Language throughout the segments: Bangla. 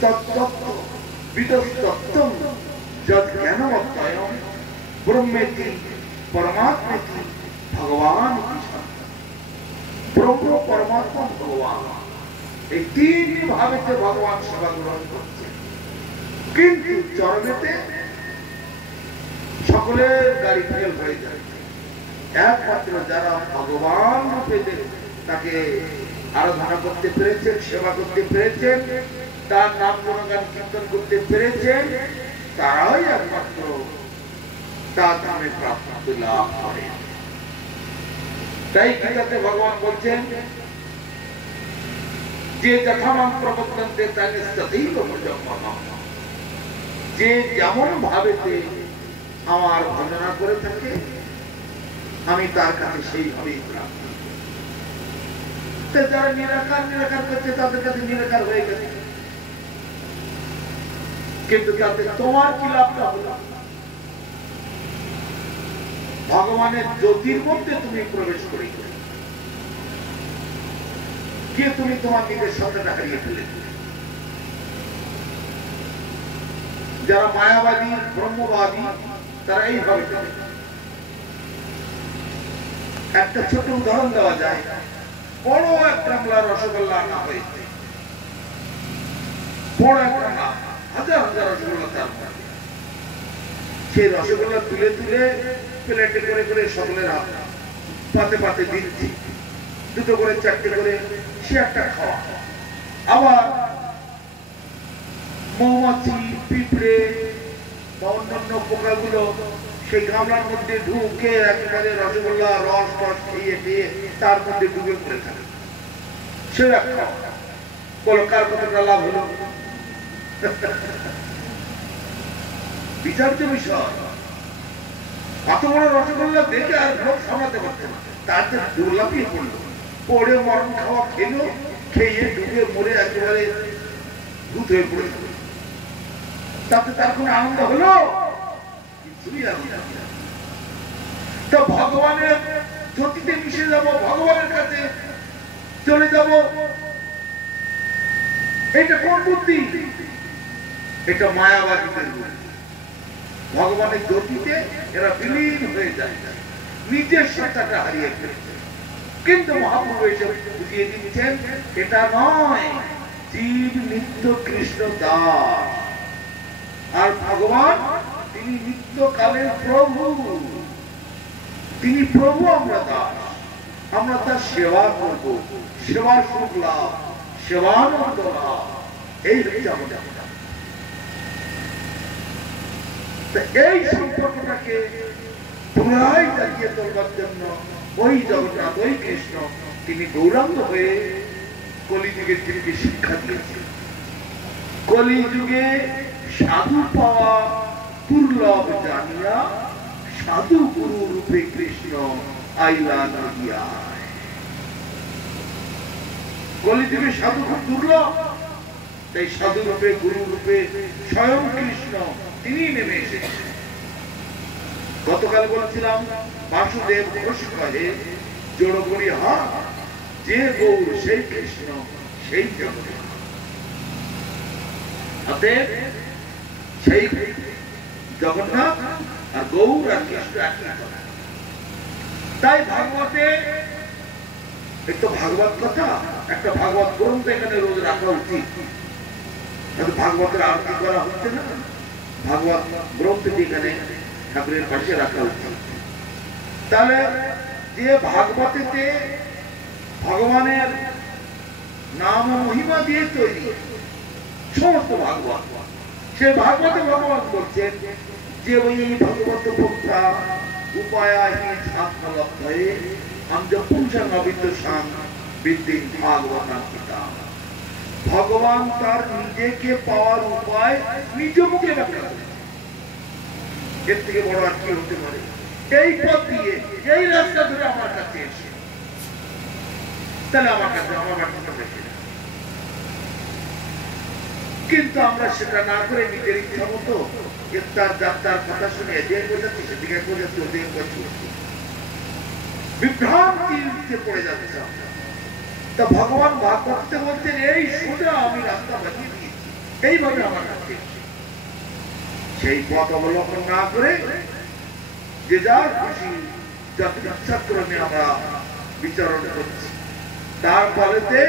तत्तत्व विदस्तत्वं जज्ञानवत्तयं ब्रह्मेति परमात्मेति भगवान की ब्रह्म परमात्मा भगवान এই তিন ভাবেতে ভগবান সেবা গ্রহণ করছে। কিন্তু চরমেতে সকলের গাড়ি ফেল হয়ে যায়। একমাত্র যারা ভগবান রূপে তাকে আরাধনা করতে পেরেছেন, সেবা করতে পেরেছেন, তার নাম গুণগান কীর্তন করতে পেরেছেন, তারাই একমাত্র তার নামে প্রাপ্তি লাভ করে। তাই গীতাতে ভগবান বলছেন যে যথামান প্রবর্তন্তে তাকে সতৈব ভজন্মনঃ, যে যেমন ভাবেতে আমার ভজনা করে থাকে আমি তার কাছে সেইভাবেই প্রাপ্ত। যারা নিরাকার নিরাকার করছে তাদের কাছে নিরাকার হয়ে গেছে, কিন্তু তাতে তোমার কি লাভটা হলো? ভগবানের জ্যোতির মধ্যে তুমি প্রবেশ করে গিয়ে তুমি তোমার নিজের সত্তাটা হারিয়ে ফেলে। যারা মায়াবাদী ব্রহ্মবাদী তারা এইভাবে করে। একটা ছোট উদাহরণ দেওয়া যায়। বড় এক গামলা রসগোল্লা আনা হয়েছে, বড় এক গামলা, হাজার হাজার রসগোল্লা তার মধ্যে। সেই রসগোল্লা তুলে তুলে প্লেটে করে করে সকলের পাতে পাতে দিচ্ছি, দুটো করে চারটে করে সে একটা খাওয়া। আবার মৌমাছি, পিঁপড়ে বা অন্যান্য পোকাগুলো সেই গামলার মধ্যে ঢুকে একেবারে রসগোল্লা রস রস খেয়ে খেয়ে তার মধ্যে ডুবে পড়ে থাকে। সে একটা বলো কার কতটা লাভ হলো? বিচার্য বিষয়। অত বড় রসগোল্লা দেখে আর লোক সামলাতে পারছে না, তাতে দুর্লাভিয়ে পড়লো, পড়ে মরণ খাওয়া খেলো, খেয়ে ডুবে মরে একেবারে ভূত হয়ে পড়ে। তাতে তার কোনো আনন্দ হলো? কিছুই আনন্দ না। তো ভগবানের জ্যোতিতে মিশে যাব, ভগবানের কাছে চলে যাব, এটা কোন বুদ্ধি? এটা মায়াবাদীদের বুদ্ধি। ভগবানের জ্যোতিতে এরা বিলীন হয়ে যায়, নিজের সত্তাটা হারিয়ে ফেলছে। কিন্তু মহাপ্রভু এসে বুঝিয়ে দিচ্ছেন এটা নয়, জীব নিত্য কৃষ্ণ দাস, আর ভগবান তিনি নিত্যকালের প্রভু। তিনি প্রভু, আমরা দাস, আমরা তার সেবা করব, সেবার সুখ লাভ, সেবানন্দ লাভ, এই হচ্ছে আমাদের। এই সম্পর্কটাকে পুনরায় জাগিয়ে তোলবার জন্য ওই জগন্নাথ, ওই কৃষ্ণ তিনি গৌরাঙ্গ হয়ে কলিযুগের দিনকে শিক্ষা দিয়েছেন। কলিযুগে সাধু পাওয়া দুর্লভ জানিয়া সাধু গুরু রূপে কৃষ্ণ আইলা নদিয়া। কলিযুগে সাধু খুব দুর্লভ, তাই সাধু রূপে গুরু রূপে স্বয়ং কৃষ্ণ তিনি নেমে এসেছেন। গতকাল বলছিলাম বাসুদেব ঘোষ কহে জোড় করি হাত, যে গৌর সেই কৃষ্ণ সেই জগন্নাথ। অতএব সেই জগন্নাথ আর গৌর আর কৃষ্ণ একই কথা। তাই ভাগবতে একটু ভাগবত কথা, একটা ভাগবত গ্রন্থ এখানে রোজ রাখা উচিত। ভাগবতের আরতি করা হচ্ছে না, ভাগবত গ্রন্থটি এখানে ঠাকুরের পাশে রাখা উচিত। তাহলে যে ভাগবতেতে ভগবানের নাম ও মহিমা দিয়ে তৈরি সমস্ত ভাগবত, সে ভাগবতে ভগবান বলছেন যে ওই ভগবত ভক্তা উপায়াহীন ছাত্রলব্ধয়ে আমজপুংসাং অবিদ্যসাং বিদ্যিং ভাগবতাং পিতা। ভগবান তার নিজেকে পাওয়ার উপায় নিজ মুখে ব্যাখ্যা করেন। এর থেকে বড় আর কি হতে পারে? এই পথ দিয়ে, এই রাস্তা ধরে আমার কাছে এসে, তাহলে আমার কাছে আমার বাচ্চাটা দেখে না। কিন্তু আমরা সেটা না করে নিজের ইচ্ছা মতো তার যাত্রার কথা শুনে যে বোঝাচ্ছি সেদিকে বোঝাচ্ছি, ওদের করছি, বিভ্রান্তিতে পড়ে যাচ্ছে আমরা। তা ভগবান ভাগবতে বলছেন এই সোজা আমি রাস্তা বানিয়ে দিয়েছি, এইভাবে আমার কাছে সেই পথ অবলম্বন না করে যে যার খুশি যথাক্রমে আমরা বিচরণ করছি, তার ফলেতে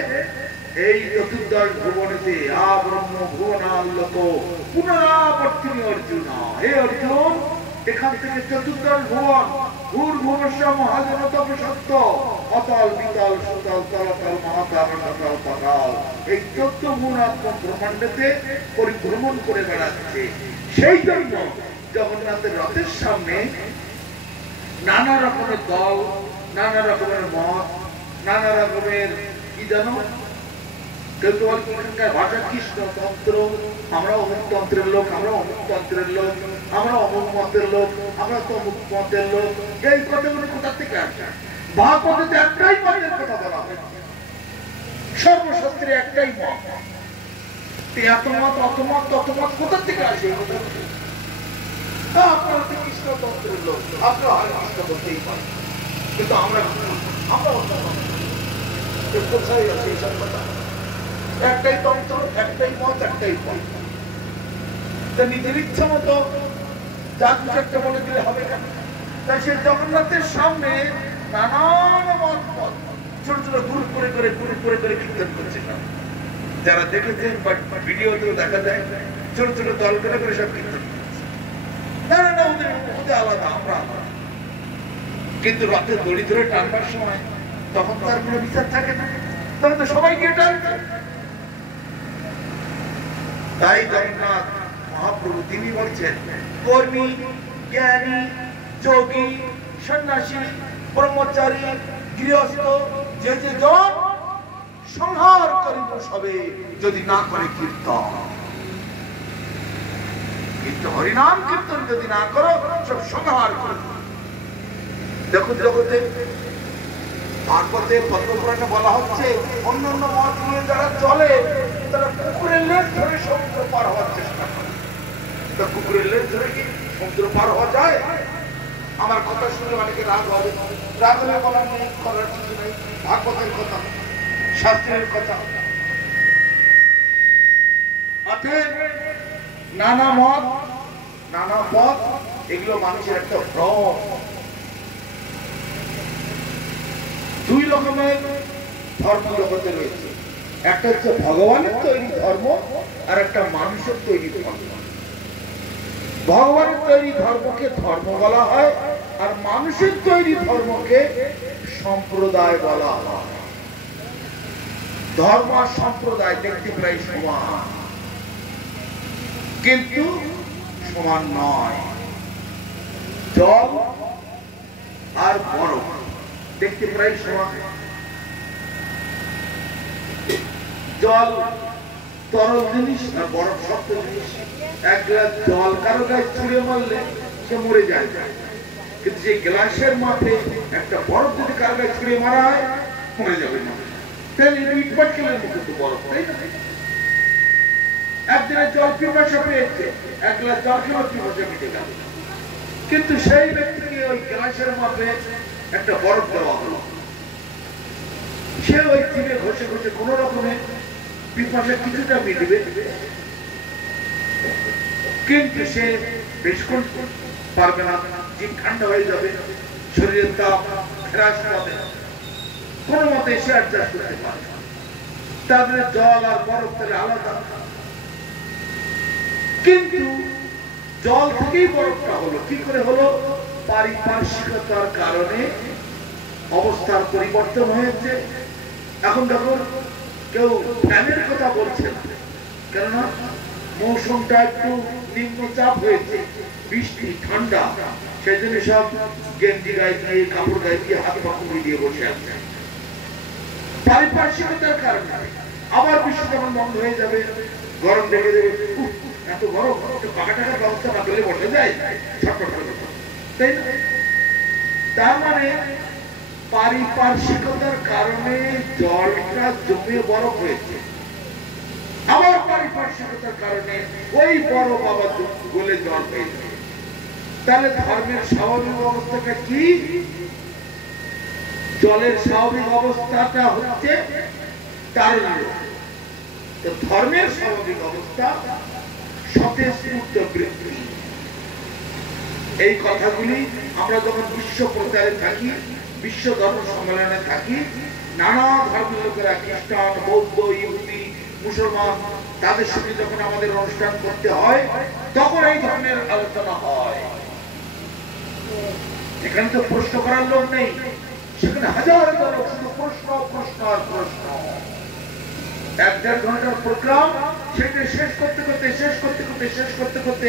এই চতুর্দশ ভুবনেতে ব্রহ্ম ভুবনাল্লোক পুনরাবর্তিনী অর্জুন। হে অর্জুন, এখান থেকে চতুর্দশ ভুবন ভূর্ভুবস্য মহাজনতম সত্য অতল বিতল সুতল তলতল মহাতল সতল পাতাল, এই 14 গুণাত্মক ব্রহ্মাণ্ডেতে পরিভ্রমণ করে বেড়াচ্ছে। সেই জন্য জগন্নাথের রথের সামনে নানা রকমের দল, নানা রকমের মত, নানা রকমের কি জানো, কেউ তো এখানকার ভাষা কৃষ্ণ তন্ত্র, আমরা অমুক তন্ত্রের লোক, আমরা অমুক তন্ত্রের লোক, আমরা অমুক মতের লোক, আমরা তো অমুক মতের লোক। এই কথাগুলো কোথা থেকে আসে? ভাগবতে একটাই মতের কথা বলা হয়, সর্বশাস্ত্রে একটাই মত। এত মত অত মত তত মত কোথা থেকে আসে? আপনারা তো কৃষ্ণ তন্ত্রের লোক, আপনারা হরে কৃষ্ণ বলতেই পারেন, কিন্তু আমরা কোথায় আছে এইসব কথা? একটাই তন্ত্র, একটাই মত, একটাই পথ। নিজের ইচ্ছা মতো যা কিছু একটা বলে দিলে হবে কেন? তাই সে জগন্নাথের সামনে নানান মত পথ ছোট ছোট গ্রুপ করে করে গ্রুপ করে করে কীর্তন করছে। যারা দেখেছেন বা ভিডিওতেও দেখা যায়, ছোট ছোট দল করে করে সব কীর্তন করছে। না না না, ওদের আলাদা, আমরা আলাদা। কিন্তু রথে দড়ি ধরে টানবার সময় তখন তার কোনো বিচার থাকে না, তখন তো সবাই গিয়ে টানবে। তাই জগন্নাথ মহাপ্রভু তিনি বলছেন, কর্মী, জ্ঞানী, যোগী, সন্ন্যাসী, ব্রহ্মচারী, গৃহস্থ যে যে জন সংহার করিব সবে যদি না করে কীর্তন। কিন্তু হরিনাম কীর্তন যদি না করো সব সংহার করে। দেখুন জগতে ভাগবতে পদ্মপুরাণে বলা হচ্ছে, অন্য অন্য মত নিয়ে যারা চলে তারা কুকুরের লেজ ধরে সমুদ্র পার হওয়ার চেষ্টা করে। তা কুকুরের লেজ ধরে কি সমুদ্র পার হওয়া যায়? আমার কথা শুনে অনেকে রাগ হবে, রাগ হলে বলার নেই, করার কিছু নেই। ভাগবতের কথা, শাস্ত্রের কথা। অতএব নানা মত, নানা পথ, এগুলো মানুষের একটা ভ্রম। দুই রকমের ধর্ম জগতে রয়েছে, একটা হচ্ছে ভগবানের তৈরি ধর্ম, আর একটা মানুষের তৈরি ধর্ম। ভগবানের তৈরি ধর্মকে ধর্ম বলা হয়, আর মানুষের তৈরি ধর্মকে সম্প্রদায় বলা হয়। ধর্ম আর সম্প্রদায় দেখতে প্রায় সমান, কিন্তু সমান নয়। জল আর বরফ দেখতে প্রায় সমান। জল তরল জিনিস আর বরফ শক্ত জিনিস। এক গ্লাস জল কারো গায়ে ছুঁড়ে মারলে সে মরে যায়, কিন্তু যে গ্লাসের মাঠে একটা বরফ যদি কারো গায়ে ছুঁড়ে মারা হয় মরে যাবে না। তাহলে ইটপাট খেলে মতো তো বরফ, তাই না? একদিনের জল পিপাসা পেয়েছে, এক গ্লাস জল খেলে পিপাসা মিটে গেল, কিন্তু সেই ব্যক্তিকে ওই গ্লাসের মাঠে একটা বরফ দেওয়া হলো, সে ওই জিভে ঘষে ঘষে কোন রকমে পিপাসা কিছুটা মিটবে, কিন্তু সে বেশক্ষণ পারবে না, জিভ ঠান্ডা হয়ে যাবে, শরীরের তাপ হ্রাস পাবে, কোন মতে সে অ্যাডজাস্ট করতে পারবে না। তাদের জল আর বরফ তাহলে আলাদা, কিন্তু জল থেকেই বরফটা হলো। কি করে হলো? পারিপার্শ্বিকতার কারণে অবস্থার পরিবর্তন হয়েছে। এখন দেখুন, কেউ ফ্যানের কথা বলছে না, কেননা মৌসুমটা একটু নিম্নচাপ হয়েছে, বৃষ্টি ঠান্ডা, সেই জন্য সব গেঞ্জি গায়ে দিয়ে, কাপড় গায়ে দিয়ে, হাত পা কুড়ি দিয়ে বসে আছে। পারিপার্শ্বিকতার কারণে আবার বৃষ্টি যখন বন্ধ হয়ে যাবে, গরম লেগে দেবে, এত গরম, পাকা টাকার ব্যবস্থা না করলে বসে যায়, তাই না? তার মানে পারিপার্শ্বিকতার কারণে জলটা জমে বরফ হয়েছে, আবার পারিপার্শ্বিকতার কারণে ওই বরফ আবার গলে জল হয়েছে। তাহলে ধর্মের স্বাভাবিক অবস্থাটা কি? জলের স্বাভাবিক অবস্থাটা হচ্ছে তারল্য, তো ধর্মের স্বাভাবিক অবস্থা স্বতঃস্ফূর্ত বৃদ্ধি। এই কথাগুলি আমরা যখন বিশ্ব প্রচারে থাকি, বিশ্ব ধর্ম সম্মেলনে থাকি, নানা ধর্মের লোকেরা খ্রিস্টান, বৌদ্ধ, ইহুদি, মুসলমান, তাদের সঙ্গে যখন আমাদের অনুষ্ঠান করতে হয় তখন এই ধরনের আলোচনা হয়। এখানে তো প্রশ্ন করার লোক নেই, সেখানে হাজার হাজার লোক শুধু প্রশ্ন প্রশ্ন আর প্রশ্ন। 1-1.5 ঘন্টার প্রোগ্রাম, সেটা শেষ করতে করতে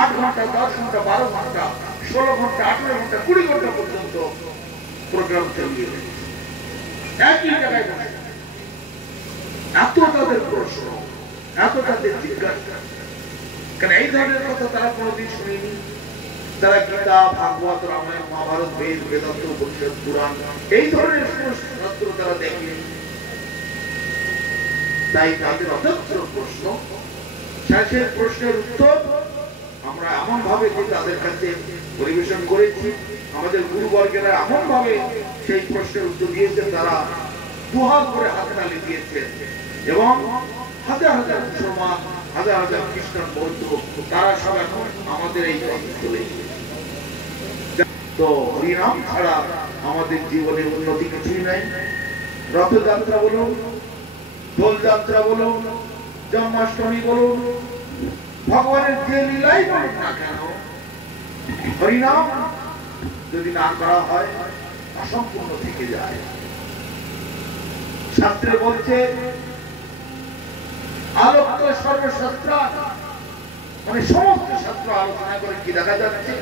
8 ঘন্টা, 10 ঘন্টা, 12 ঘন্টা, 16 ঘন্টা, 18 ঘন্টা, 20 ঘন্টা পর্যন্ত প্রোগ্রাম চালিয়ে গেছে একই জায়গায় বসে। এত তাদের প্রশ্ন, এত তাদের জিজ্ঞাসা, কারণ এই ধরনের কথা তারা কোনোদিন শুনেনি। তারা গীতা, ভাগবত, রামায়ণ, মহাভারত, বেদ, বেদান্ত, উপনিষদ, পুরাণ এই ধরনের শাস্ত্র তারা দেখেনি। তাই তাদের অজস্র প্রশ্ন, শেষের প্রশ্নের উত্তর আমরা এমন ভাবে তাদের কাছে পরিবেশন করেছি, আমাদের গুরুবর্গেরা এমন ভাবে সেই প্রশ্নের উত্তর দিয়েছে, তারা দুহাত করে হাততালি দিয়েছেন এবং হাজার হাজার মুসলমান, হাজার হাজার খ্রিস্টান, বৌদ্ধ, তারা সব এখন আমাদের এই পথে চলে এসেছে। তো হরিনাম ছাড়া আমাদের জীবনের উন্নতি কিছুই নাই। রথযাত্রা বলুন, দোলযাত্রা বলুন, জন্মাষ্টমী বলুন, ভগবানের যে লীলাই বলুন না কেন, হরিনাম যদি না করা হয় অসম্পূর্ণ থেকে যায়। শাস্ত্রে বলছে আলোক্য সর্বশাস্ত্র, মানে সমস্ত শাস্ত্র আলোচনা করে কি দেখা যাচ্ছে,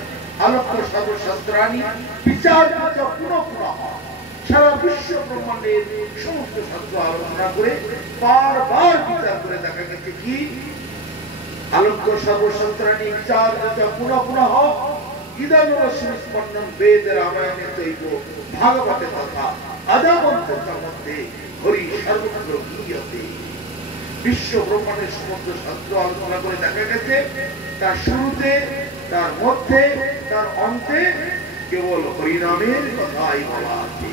আলোক্য সর্বশাস্ত্রাণি বিচার পুনঃ পুনঃ। সারা বিশ্ব ব্রহ্মাণ্ডের সমস্ত শাস্ত্র আলোচনা করে বারবার বিচার করে দেখা গেছে কি আলোক্য সর্বশাস্ত্রাণি বিচার পুনঃ পুনঃ ইদানুস্পন্নম বেদ রামায়ণে চৈব ভাগবতে তথা আদাবন্তর মধ্যে হরি সর্বত্র গীয়তে। বিশ্ব ব্রহ্মাণ্ডের সমস্ত শাস্ত্র আলোচনা করে দেখা গেছে তার শুরুতে, তার মধ্যে, তার অন্তে কেবল হরিনামের কথাই বলা আছে।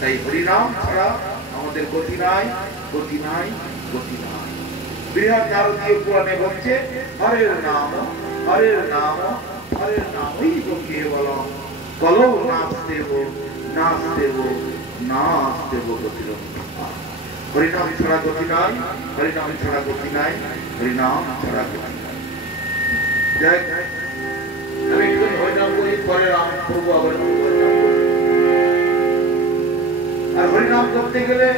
তাই হরিনাম ছাড়া আমাদের গতি নাই, গতি নাই, গতি নাই। বৃহৎ নারদীয় পুরাণে বলছে হরের নাম, হরের নাম, হরের নামই কেবলম কলৌ নাস্তেব, নাস্তেব, নাস্তেব গতিরম। হরিনাম ছাড়া গতি নাই, হরিনাম ছাড়া গতি নাই, হরিনাম ছাড়া গতি নাই। দেখ আমি একজন হরিনাম করি, পরে রাম করবো, আবার আর হরিনাম করতে গেলে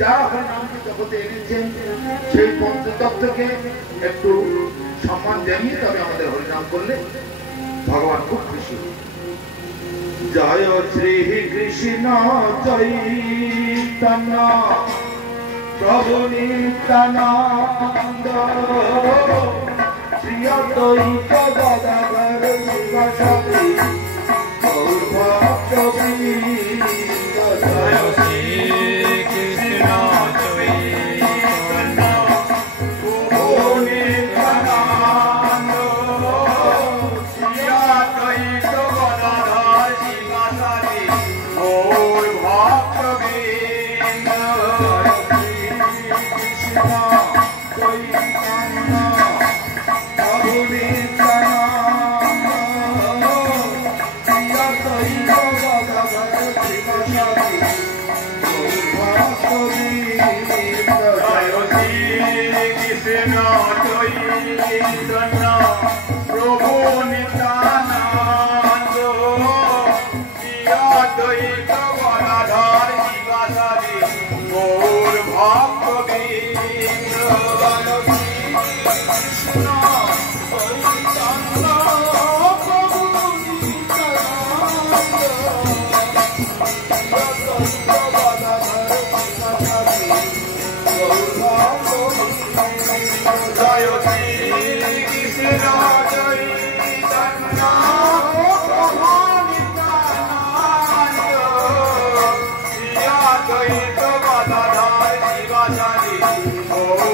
যারা হরিনামকে জগতে এনেছেন সেই পঞ্চতত্ত্বকে একটু সম্মান জানিয়ে তবে আমাদের হরিনাম করলে ভগবান খুব খুশি। জয় শ্রী কৃষ্ণ চৈতন্য প্রভু নিত্যানন্দ শ্রী অদ্বৈত গদাধর শিবাসাদি গৌর ভক্তবৃন্দ। জয় শ্রী কৃষ্ণ চৈতন্য প্রভু নিত্যানন্দ শ্রী অদ্বৈত গদাধর শিবাসাদি গৌর ভক্তবৃন্দ। প্রভু নিত্যানন্দ অদ্বৈত গদাধর শিবাসাদি গৌর ভক্তবৃন্দ। Oh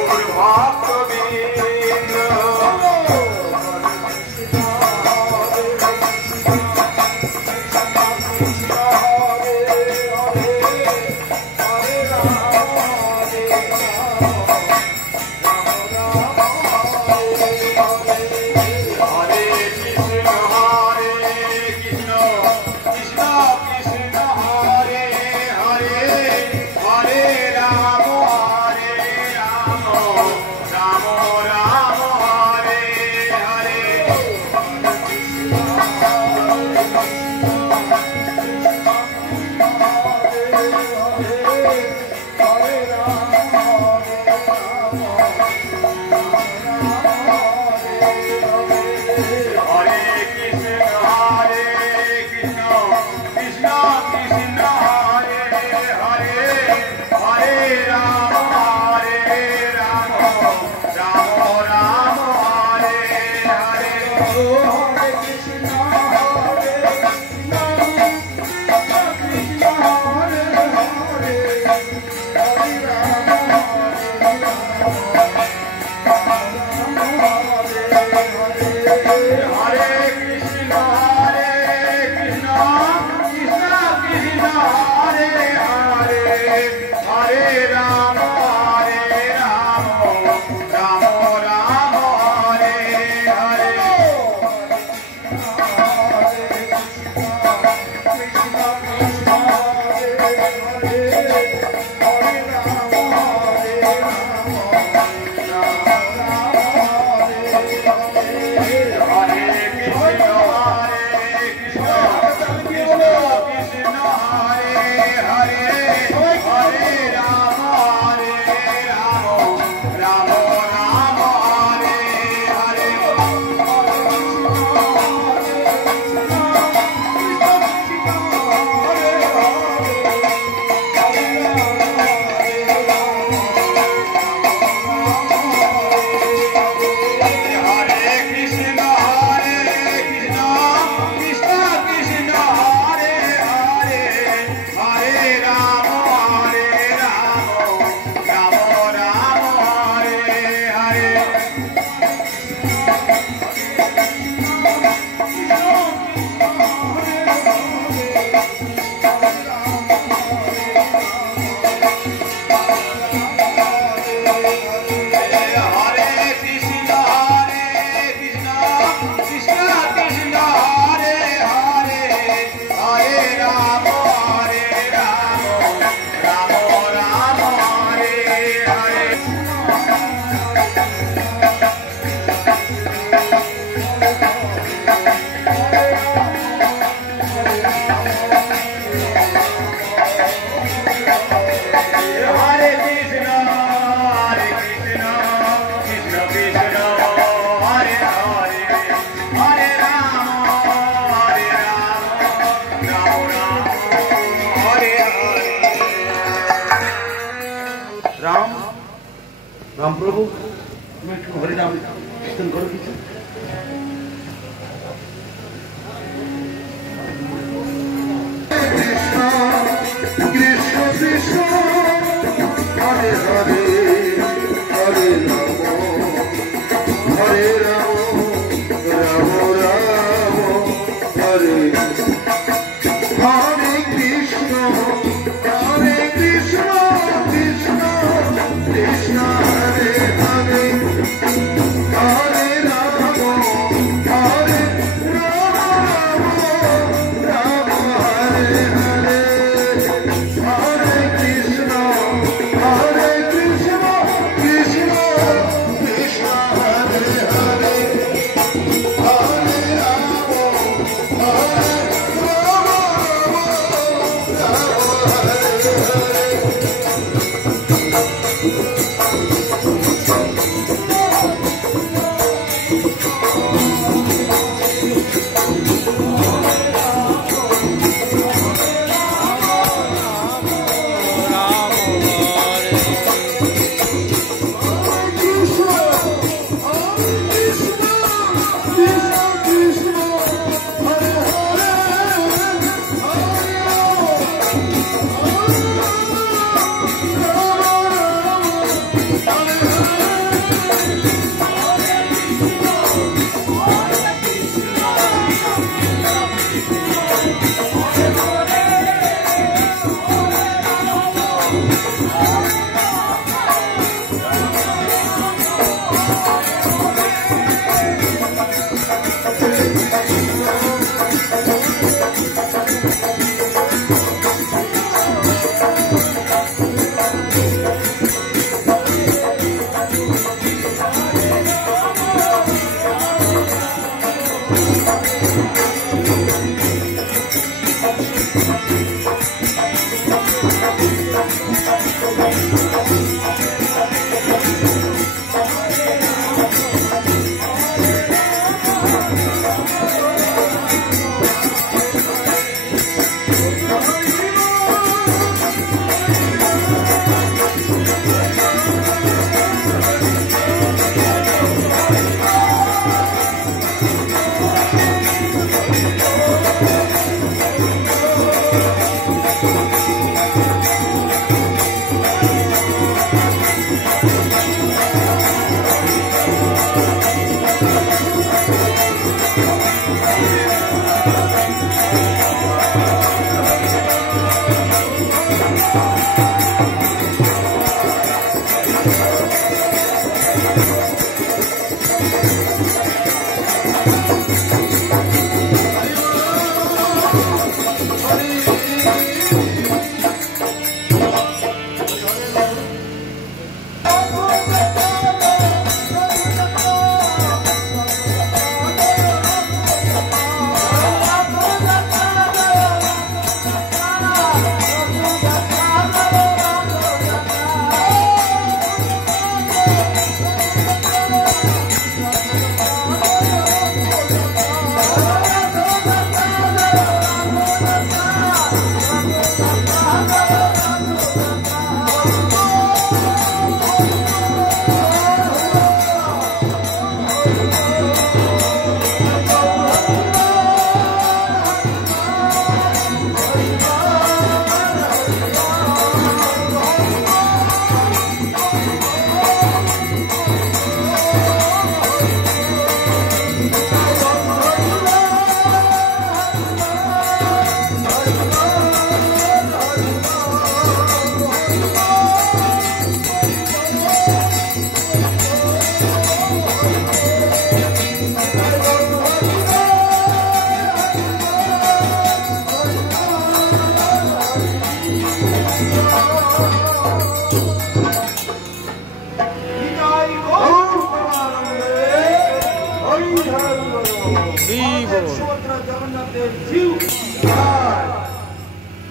রামপ্রভু তুমি একটু হরে নাম কীর্তন করো কিছু। কৃষ্ণ কৃষ্ণ হরে হরে হরে রাম হরে রাম রাম রাম হরে হরে কৃষ্ণ কৃষ্ণ কৃষ্ণ কৃষ্ণ হরে হরে হরে রাম হরে রাম রাম হরে হরে হরে কৃষ্ণ কৃষ্ণ কৃষ্ণ কৃষ্ণ হরে হরে হরে রাম হরে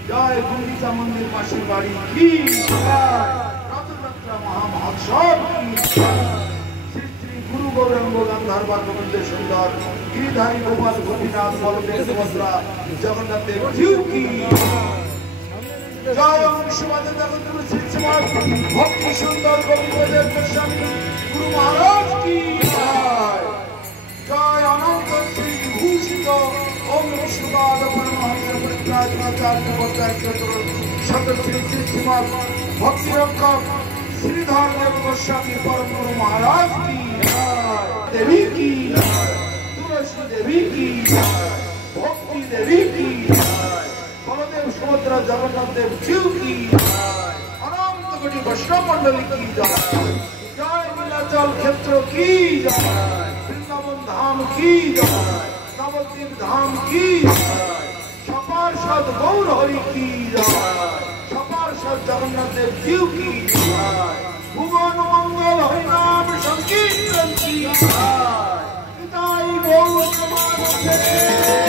जय गुंडीचा मंदिर माशीरवाड़ी की रथयात्रा महामहोत्सव की श्री श्री गुरु गौरांग गांधार गोविंद सुंदर गिरिधारी गोपाल गोपीनाथ बलदेव सुभद्रा जगन्नाथ देव जीव की জয় অংশবাদে জগৎগুরু শ্রী শ্রীমৎ ভক্তি সুন্দর গোবিন্দদেব গোস্বামী গুরু মহারাজ কি জয়। জয় অনন্ত শ্রী বিভূষিত অংশবাদ পরমহংস পরিত্রাণাচার্য বদ্রাচার্য সকল শ্রী শ্রী শ্রীমৎ ভক্তি রক্ষক শ্রীধর দেব গোস্বামী পরম গুরু মহারাজ কি জয়। দেবী কি জয়। তুলসী দেবী কি জয়। ভক্তি দেবী কি জয়। বলদেব সুভদ্রা জগন্নাথ দেব জিউ কি জয়। অনন্ত কোটি বৈষ্ণব মন্ডলী কি জয়। জয় নীলাচল ক্ষেত্র কি জয়। বৃন্দাবন ধাম কি জয়। নবদ্বীপ ধাম কি জয়। সপার্ষদ গৌর হরি কি জয়। সপার্ষদ জগন্নাথ দেব জিউ কি জয়। ভুবন মঙ্গল হরিনাম সংকীর্তন কি জয়। গৌর সমানন্দে।